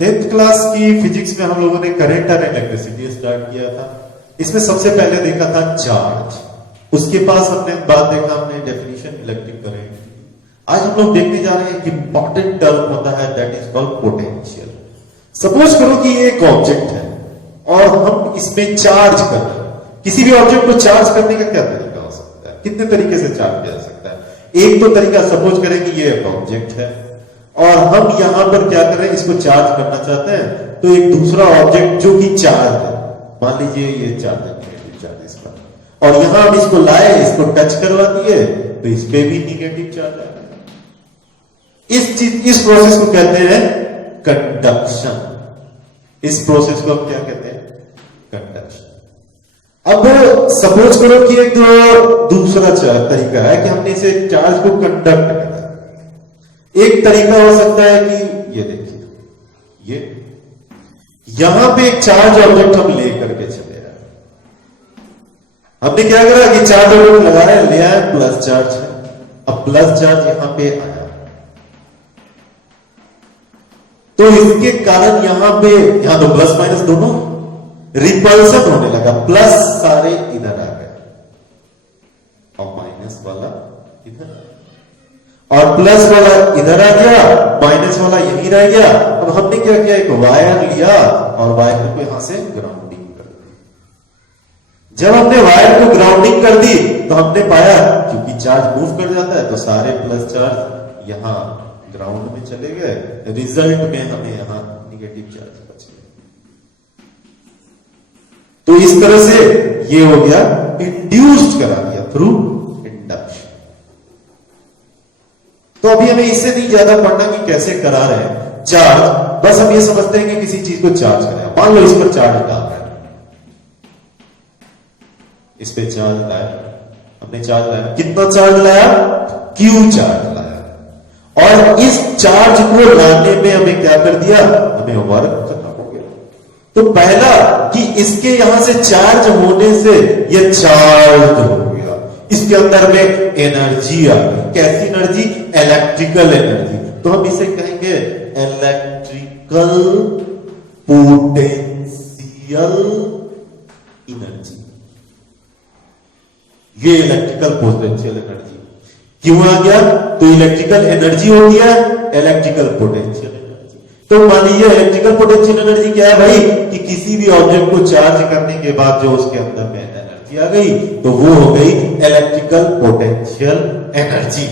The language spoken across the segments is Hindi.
10th क्लास की फिजिक्स में हम लोगों ने करंट और इलेक्ट्रिसिटी स्टार्ट किया था। इसमें सबसे पहले देखा था चार्ज, उसके पास हमने बाद देखा हमने डेफिनेशन इलेक्ट्रिक करंट। आज हम लोग देखने जा रहे हैं कि इंपॉर्टेंट टर्म होता है that is called potential. Suppose करो कि ये एक ऑब्जेक्ट है और हम इसमें चार्ज कर रहे हैं। किसी भी ऑब्जेक्ट को चार्ज करने का क्या तरीका हो सकता है, कितने तरीके से चार्ज किया जा सकता है। एक तो तरीका, सपोज करें कि ये एक ऑब्जेक्ट है और हम यहां पर क्या कर रहे हैं, इसको चार्ज करना चाहते हैं, तो एक दूसरा ऑब्जेक्ट जो कि चार्ज है, मान लीजिए ये चार्ज है, नेगेटिव चार्ज इसका, और यहां हम इसको लाए, इसको टच करवा दिए तो इस पे भी नेगेटिव चार्ज आएगा। इस प्रोसेस को कहते हैं कंडक्शन। इस प्रोसेस को हम क्या कहते हैं, कंडक्शन। अब सपोज करो कि एक दूसरा तरीका है कि हमने इसे चार्ज को कंडक्ट करा। एक तरीका हो सकता है कि ये देखिए, ये यहां पे एक चार्ज ऑब्जेक्ट हम लेकर के चले आए। हमने क्या करा कि चार्ज ऑब्जेक्ट लगाया, ले आया, प्लस चार्ज है। अब प्लस चार्ज यहां पे आया तो इसके कारण यहां तो प्लस माइनस दोनों रिपल्सन होने लगा। प्लस सारे इधर आ गए और माइनस वाला इधर, और प्लस वाला इधर आ गया, माइनस वाला यहीं रह गया। अब हमने क्या किया, एक वायर लिया और वायर को यहां से ग्राउंडिंग कर दी। जब हमने वायर को ग्राउंडिंग कर दी तो हमने पाया क्योंकि चार्ज मूव कर जाता है तो सारे प्लस चार्ज यहां ग्राउंड में चले गए, रिजल्ट में हमें यहां निगेटिव चार्ज बच गया। तो इस तरह से ये हो गया, इंड्यूस्ड करा दिया थ्रू इंडक्शन। तो अभी हमें इससे नहीं ज्यादा पढ़ना कि कैसे करा रहे हैं चार्ज, बस हम ये समझते हैं कि किसी चीज को चार्ज करें। मान लो इस पर चार्ज डाल रहे हैं, इस पे चार्ज लाया, हमने चार्ज लाया, कितना चार्ज लाया, क्यू चार्ज लाया, और इस चार्ज को लाने में हमें क्या कर दिया, हमें वर्क खत्म हो गया। तो पहला कि इसके यहां से चार्ज होने से यह चार्ज हो गया, इसके अंदर में एनर्जी आ गई। कैसी एनर्जी, इलेक्ट्रिकल एनर्जी। तो हम इसे कहेंगे इलेक्ट्रिकल पोटेंशियल एनर्जी। ये इलेक्ट्रिकल पोटेंशियल एनर्जी क्यों आ गया, तो इलेक्ट्रिकल एनर्जी हो गया इलेक्ट्रिकल पोटेंशियल एनर्जी। तो मान लीजिए इलेक्ट्रिकल पोटेंशियल एनर्जी क्या है भाई, कि किसी भी ऑब्जेक्ट को चार्ज करने के बाद जो उसके अंदर में एनर्जी आ गई तो वो हो गई इलेक्ट्रिकल पोटेंशियल एनर्जी।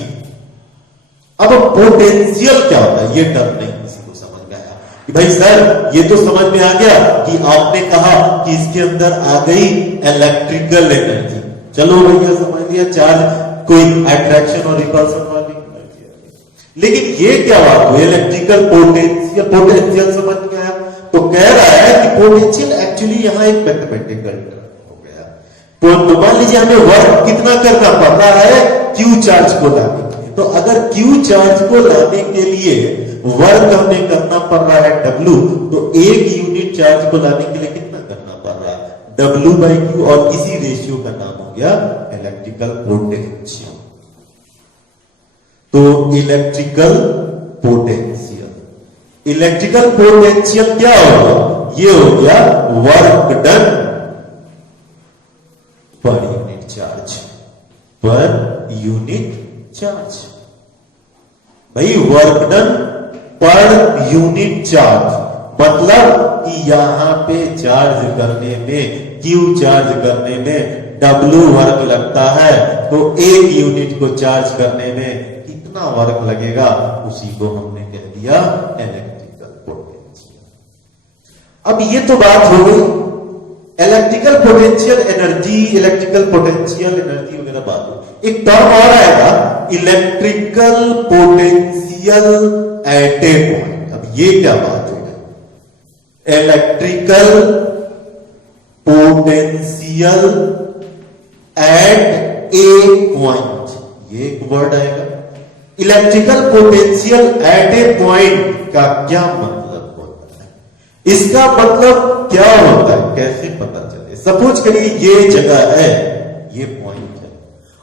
अब पोटेंशियल क्या होता है, ये टर्म नहीं किसी को समझ में आया कि भाई सर ये तो समझ में आ गया कि आपने कहा कि इसके अंदर आ गई इलेक्ट्रिकल एनर्जी, चलो भैया समझ लिया, चार्ज कोई अट्रैक्शन और रिपल्सन वाली एनर्जी। लेकिन ये क्या बात हुई, इलेक्ट्रिकल पोटेंशियल समझ में आया। तो कह रहा है कि पोटेंशियल एक्चुअली यहां एक मैथमेटिकल टर्म हो गया। तो मान लीजिए हमें वर्क कितना करना पड़ रहा है, क्यू चार्ज को लाने के लिए। तो अगर क्यू चार्ज को लाने के लिए वर्क हमें करना पड़ रहा है W, तो एक यूनिट चार्ज को लाने के लिए कितना करना पड़ रहा है, W/Q, और इसी रेशियो का नाम हो गया इलेक्ट्रिकल पोटेंशियल। तो इलेक्ट्रिकल पोटेंशियल क्या होगा, ये हो गया work done per unit charge, भाई work done per unit charge, मतलब कि यहां पे चार्ज करने में, क्यू चार्ज करने में W वर्क लगता है, तो एक यूनिट को चार्ज करने में कितना वर्क लगेगा, उसी को हमने कह दिया इलेक्ट्रिकल पोटेंशियल। अब ये तो बात हो गई इलेक्ट्रिकल पोटेंशियल एनर्जी वगैरह बात हो। एक टर्म और आएगा, electrical potential at A point. अब ये क्या बात हो गई, electrical potential at A point, ये एक वर्ड आएगा। Electrical potential at A point का क्या मतलब होता है, इसका मतलब क्या होता है, कैसे पता चले। सपोज करिए ये जगह है, ये पॉइंट है,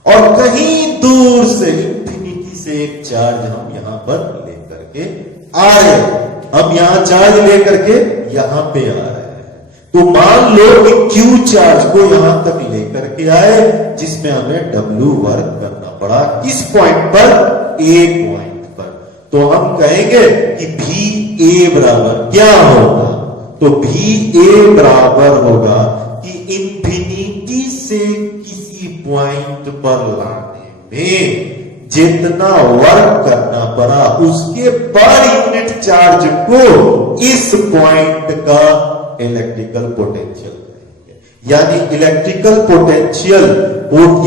और कहीं दूर से इंफिनिटी से एक चार्ज हम यहां पर लेकर के आ रहे हैं। हम यहां चार्ज लेकर के यहां पे आ रहे हैं। तो मान लो कि Q चार्ज को यहां तक लेकर के आए, जिसमें हमें W वर्क करना पड़ा किस पॉइंट पर? A पॉइंट पर। तो हम कहेंगे कि VA बराबर क्या होगा? तो VA बराबर होगा कि इंफिनिटी से किसी पॉइंट पर लाने में जितना वर्क करना पड़ा उसके पर यूनिट चार्ज को इस पॉइंट का इलेक्ट्रिकल पोटेंशियल कहेंगे। यानी इलेक्ट्रिकल पोटेंशियल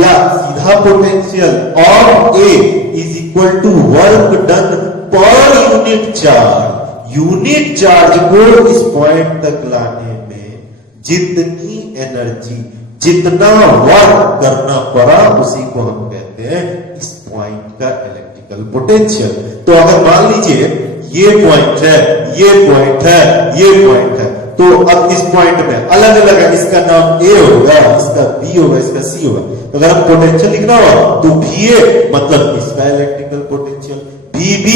या सीधा potential of A is equal to work done per unit charge. Unit charge को इस पॉइंट तक लाने में जितनी एनर्जी, जितना वर्क करना पड़ा, उसी को हम कहते हैं इस पॉइंट का इलेक्ट्रिकल पोटेंशियल। तो अगर मान लीजिए ये पॉइंट है, ये पॉइंट है, ये पॉइंट है, तो अब इस पॉइंट में अलग अलग है, इसका नाम ए होगा, इसका बी होगा, इसका सी होगा। तो अगर हम पोटेंशियल लिखना हो तो VA मतलब इसका इलेक्ट्रिकल पोटेंशियल, VB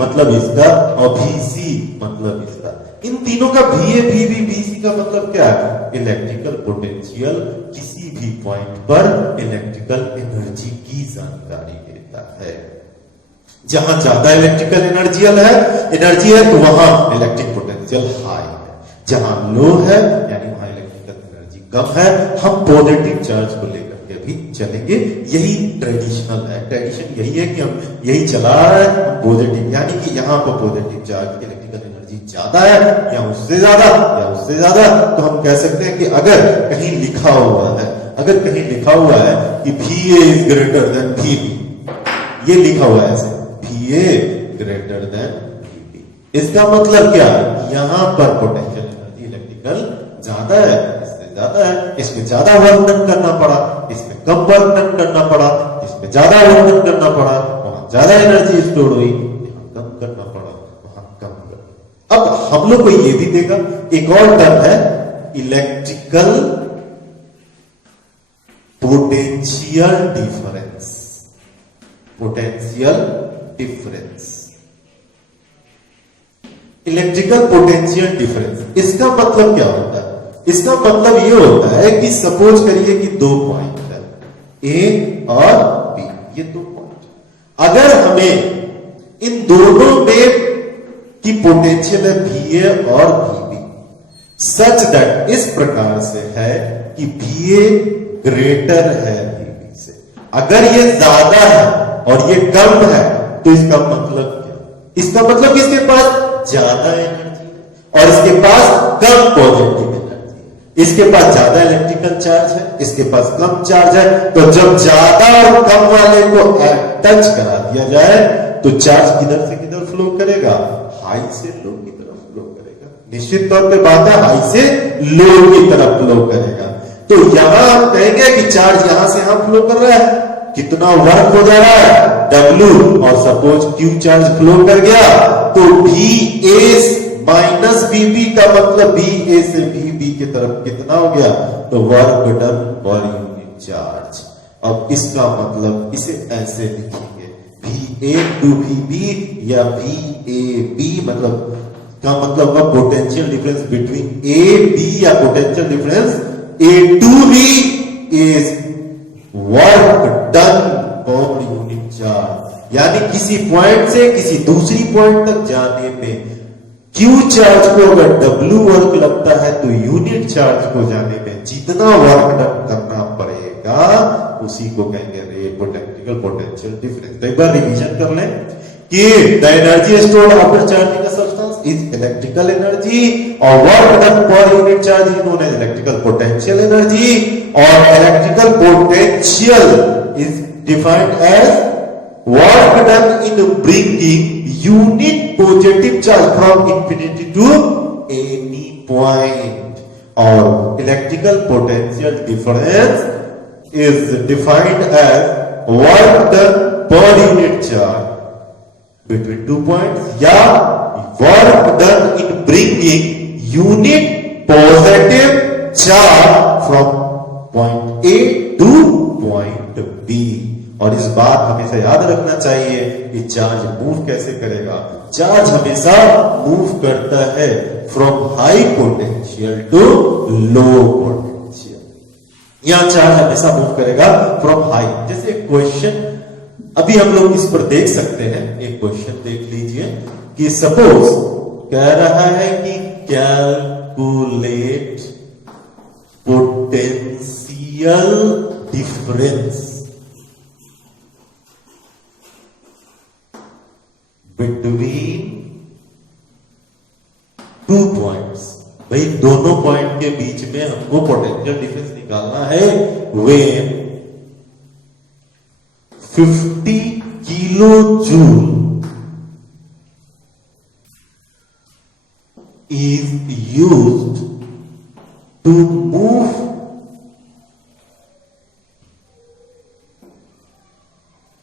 मतलब इसका, और VC मतलब इसका। इन तीनों का VA, VB, VC का मतलब क्या है? इलेक्ट्रिकल पोटेंशियल किसी भी पॉइंट पर इलेक्ट्रिकल एनर्जी की जानकारी देता है। जहां ज्यादा इलेक्ट्रिकल एनर्जी है तो वहां इलेक्ट्रिक पोटेंशियल हाई है, जहां लो है यानी वहां इलेक्ट्रिकल एनर्जी कम है। हम पॉजिटिव चार्ज को लेकर के भी चलेंगे, यही ट्रेडिशनल है। ट्रेडिशन यही है कि हम यही चला रहे हैं, पॉजिटिव, यानी कि यहां पर पॉजिटिव चार्ज इलेक्ट्रिकल एनर्जी ज्यादा है या उससे ज्यादा या उससे ज्यादा। तो हम कह सकते हैं कि अगर कहीं लिखा हुआ है, कि VA is greater than VB, ये लिखा हुआ है ऐसे, VA ग्रेटर देन VB, इसका मतलब क्या? यहां पर पोटेंशियल एनर्जी इलेक्ट्रिकल ज्यादा है, इससे ज्यादा है, इसमें ज्यादा वर्क डन करना पड़ा, इसमें कम वर्क डन करना पड़ा, इसमें ज्यादा वर्क डन करना पड़ा, वहां ज्यादा एनर्जी स्टोर हुई, यहां कम करना पड़ा, वहां कम कर। अब हम लोग को ये भी देगा, एक और टर्म है electrical potential difference. Potential difference, electrical potential difference, इसका मतलब क्या होता है? इसका मतलब ये होता है कि सपोज करिए कि दो पॉइंट है ए और बी, ये दो पॉइंट, अगर हमें इन दोनों में की पोटेंशियल है VA और VB, सच दैट इस प्रकार से है कि VA ग्रेटर है VB से। अगर ये ज्यादा है और ये कम है तो इसका मतलब क्या? इसका मतलब कि इसके पास ज्यादा एनर्जी है और इसके पास कम पॉजिटिव एनर्जी है। इसके पास ज्यादा इलेक्ट्रिकल चार्ज है, इसके पास कम चार्ज है। तो जब ज्यादा और कम वाले को टच करा दिया जाए तो चार्ज किधर से किधर फ्लो करेगा? हाई से लो की तरफ फ्लो करेगा। निश्चित तौर पे बात है, हाई से लो की तरफ फ्लो करेगा। तो यहां हम कहेंगे कि चार्ज यहां से यहां फ्लो कर रहा है, कितना वर्क हो जा रहा है? W, और सपोज Q चार्ज फ्लो कर गया तो VA माइनस VB का मतलब VA से VB की तरफ कितना हो गया? तो work done per unit charge. अब इसका मतलब इसे ऐसे लिखेंगे, VA टू VB या VAB मतलब का मतलब होगा पोटेंशियल डिफरेंस बिटवीन AB या potential difference A to B is work done per unit charge। यानी किसी पॉइंट से किसी दूसरी पॉइंट तक जाने में Q चार्ज को अगर W वर्क लगता है तो यूनिट चार्ज को जाने में जितना वर्क डन करना पड़ेगा उसी को कहेंगे इलेक्ट्रिकल पोटेंशियल डिफरेंस। तो एक बार रिवीजन कर लें कि the energy stored after charging a substance is electrical energy और work done per unit charge is known as electrical potential energy. और electrical potential is defined as work done in bringing unit positive charge from infinity to any point. और electrical potential difference is defined as work done per unit charge between 2 points या work done in bringing unit positive charge from point A to point B। और इस बात हमेशा याद रखना चाहिए कि चार्ज मूव कैसे करेगा। चार्ज हमेशा मूव करता है from high potential to low potential. यहां चार्ज हमेशा मूव करेगा फ्रॉम हाई। जैसे क्वेश्चन अभी हम लोग इस पर देख सकते हैं, एक क्वेश्चन देख लीजिए कि सपोज कह रहा है कि calculate potential difference between 2 points. भाई दोनों पॉइंट के बीच में हमको पोटेंशियल डिफरेंस निकालना है। वे 50 kilo joule is used to move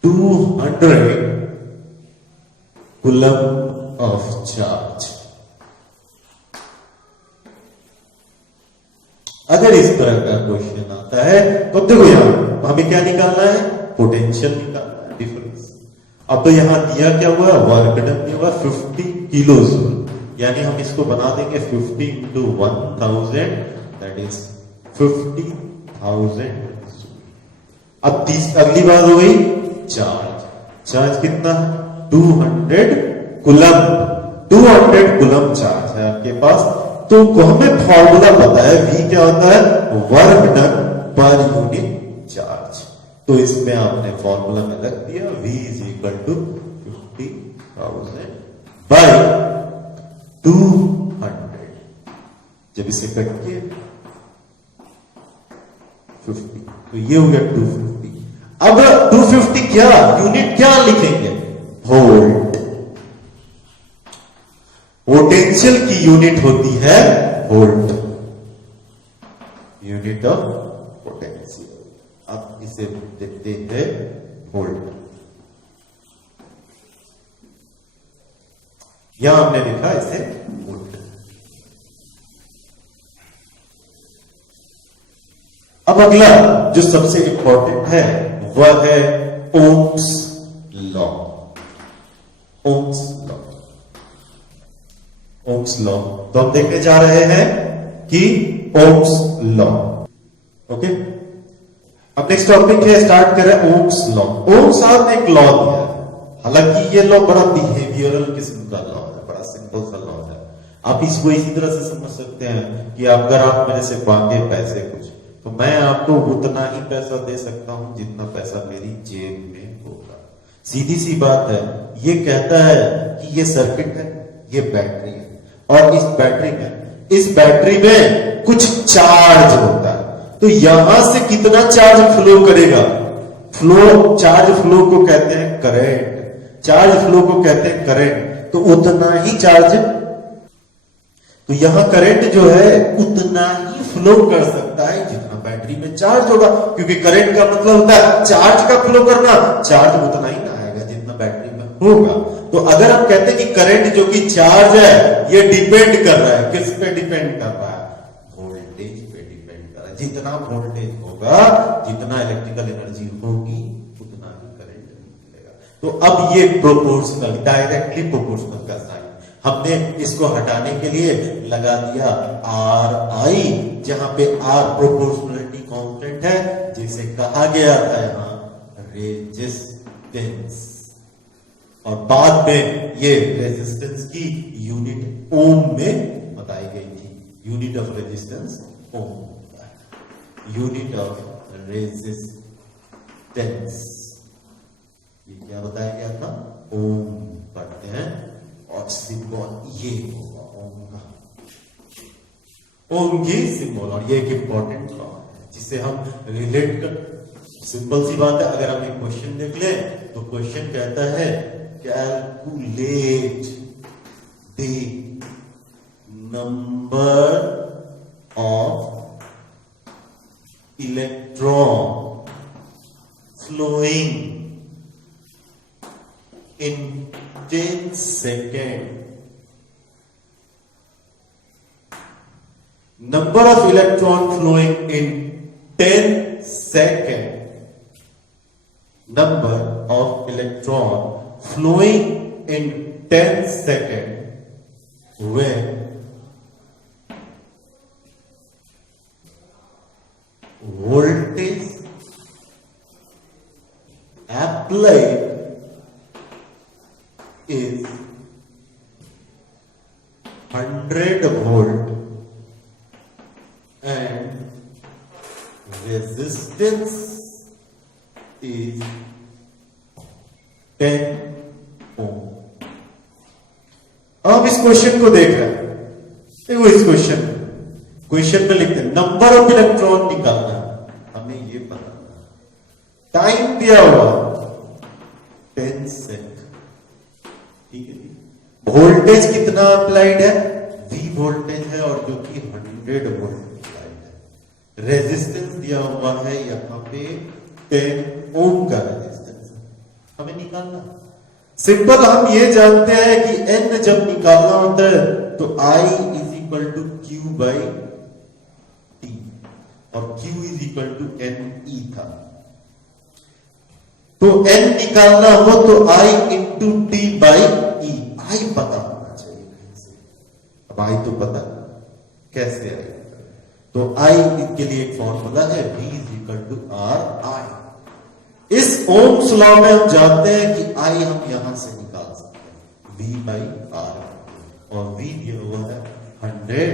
200 coulomb of charge। अगर इस तरह का क्वेश्चन आता है तो देखो यहां हमें क्या निकालना है, पोटेंशियल निकालना है, डिफरेंस। अब तो यहां दिया क्या हुआ, वर्क डन दिया हुआ 50 किलो जूल, यानी हम इसको बना देंगे 50 इंटू 1000, दैट इज 50,000। अब अगली बात हो गई चार्ज। चार्ज कितना है, 200 कुलम। 200 कुलम चार्ज है आपके पास। तो हमें फॉर्मूला पता है, V क्या होता है, work done per unit charge. तो इसमें आपने फॉर्मूला में रख दिया V is equal to 50,000 by 200। जब इसे कट किए 50, तो ये हो गया 250। अब 250 क्या यूनिट क्या लिखेंगे, वोल्ट। पोटेंशियल की यूनिट होती है वोल्ट, यूनिट ऑफ पोटेंशियल। अब इसे देखते हैं वोल्ट। यहां हमने लिखा इसे वोल्ट। अब अगला जो सबसे इंपॉर्टेंट है वह है Ohm's law. Ohm's law, Ohm's law. तो हम देखने जा रहे हैं कि ओम्स लॉ। ओके, अब नेक्स्ट टॉपिक है, स्टार्ट करें ओम्स लॉ। ओम्स साहब ने एक लॉ दिया है, हालांकि ये लॉ बड़ा बिहेवियरल किस्म का लॉ है, बड़ा सिंपल सा लॉ है। आप इसको इसी तरह से समझ सकते हैं कि अगर आप मेरे से मांगे पैसे कुछ, तो मैं आपको उतना ही पैसा दे सकता हूं जितना पैसा मेरी जेब में होगा। सीधी सी बात है। ये कहता है कि ये सर्किट है, ये बैटरी है, और इस बैटरी में कुछ चार्ज होता है। तो यहां से कितना चार्ज फ्लो करेगा, चार्ज फ्लो को कहते हैं करंट, चार्ज फ्लो को कहते हैं करंट। तो उतना ही चार्ज, तो यहां करंट जो है उतना ही फ्लो कर सकता है जितना बैटरी में चार्ज होगा, क्योंकि करंट का मतलब होता है चार्ज का फ्लो करना। चार्ज उतना ही ना आएगा जितना बैटरी में होगा। तो अगर हम कहते हैं कि करंट जो कि चार्ज है, ये डिपेंड कर रहा है, किस पे डिपेंड कर रहा है, वोल्टेज पे डिपेंड कर रहा है। जितना वोल्टेज होगा, जितना इलेक्ट्रिकल एनर्जी होगी, उतना ही करंट निकलेगा। तो अब ये प्रोपोर्शनल, डायरेक्टली प्रोपोर्शनल का साइन हमने इसको हटाने के लिए लगा दिया RI, जहां पे R प्रोपोर्शनलिटी कांस्टेंट है, जिसे कहा गया था यहां रेजिस्टेंस। और बाद में ये रेजिस्टेंस की यूनिट ओम में बताई गई थी। यूनिट ऑफ रेजिस्टेंस ओम होता है, यूनिट ऑफ रेजिस्टेंस ये क्या बताया गया था, ओम पढ़ते हैं। और सिंबल ये होगा ओम का, ओम की सिंबल। और ये एक इंपॉर्टेंट लॉ है जिसे हम रिलेट कर, सिंपल सी बात है। अगर हम एक क्वेश्चन देख ले तो क्वेश्चन कहता है calculate the number of electron flowing in 10 seconds, number of electron flowing in 10 seconds number of electron flowing in 10 seconds when voltage applied is 100 volt and resistance is 10 ohm। अब इस क्वेश्चन को देख रहे हैं, देखो इस क्वेश्चन में लिखते हैं नंबर ऑफ इलेक्ट्रॉन निकालना है, हमें ये पता, टाइम दिया हुआ 10 सेकंड, ठीक है। वोल्टेज कितना अप्लाइड है, V वोल्टेज है और जो कि 100 वोल्ट अप्लाइड है। रेजिस्टेंस दिया हुआ है यहां पे 10 ओम का रेजिस्टेंस है, हमें निकालना। सिंपल हम ये जानते हैं कि N जब निकालना होता है तो I is equal to Q by T और Q is equal to NE था। तो N निकालना हो तो I into T by E, I पता होना चाहिए कहीं से। अब I तो पता, कैसे आएगा? तो I के लिए एक फॉर्मूला है V is equal to R I। इस ओम्स लॉ में हम जानते हैं कि I हम यहां से निकाल सकते हैं V बाई R, और V दिया हुआ है 100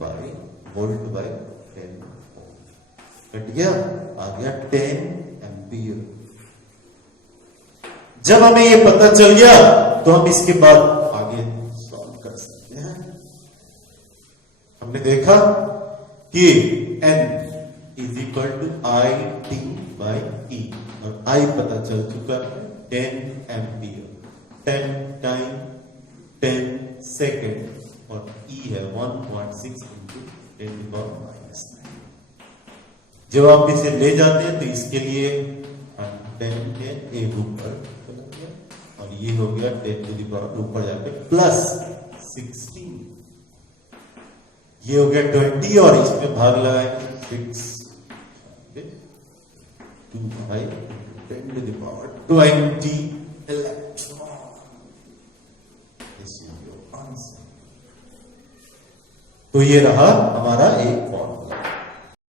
by volt by 10 ohm. Cut गया, आ गया 10 एम्पियर। जब हमें ये पता चल गया तो हम इसके बाद आगे सॉल्व कर सकते हैं। हमने देखा कि N is equal to I T by E, और I पता चल चुका है 10 एम्पियर, 10 टाइम 10 सेकेंड, और E है 1.6 इंटू 10⁻⁹। जब आप इसे ले जाते हैं तो इसके लिए 10 है एक ऊपर और ये हो गया 10 टू द पावर ऊपर जाके प्लस 16, ये हो गया 20 और इसमें भाग लगाएंगे 6 2 5 10 to the power 20 electron। This is your answer। तो ये रहा हमारा एक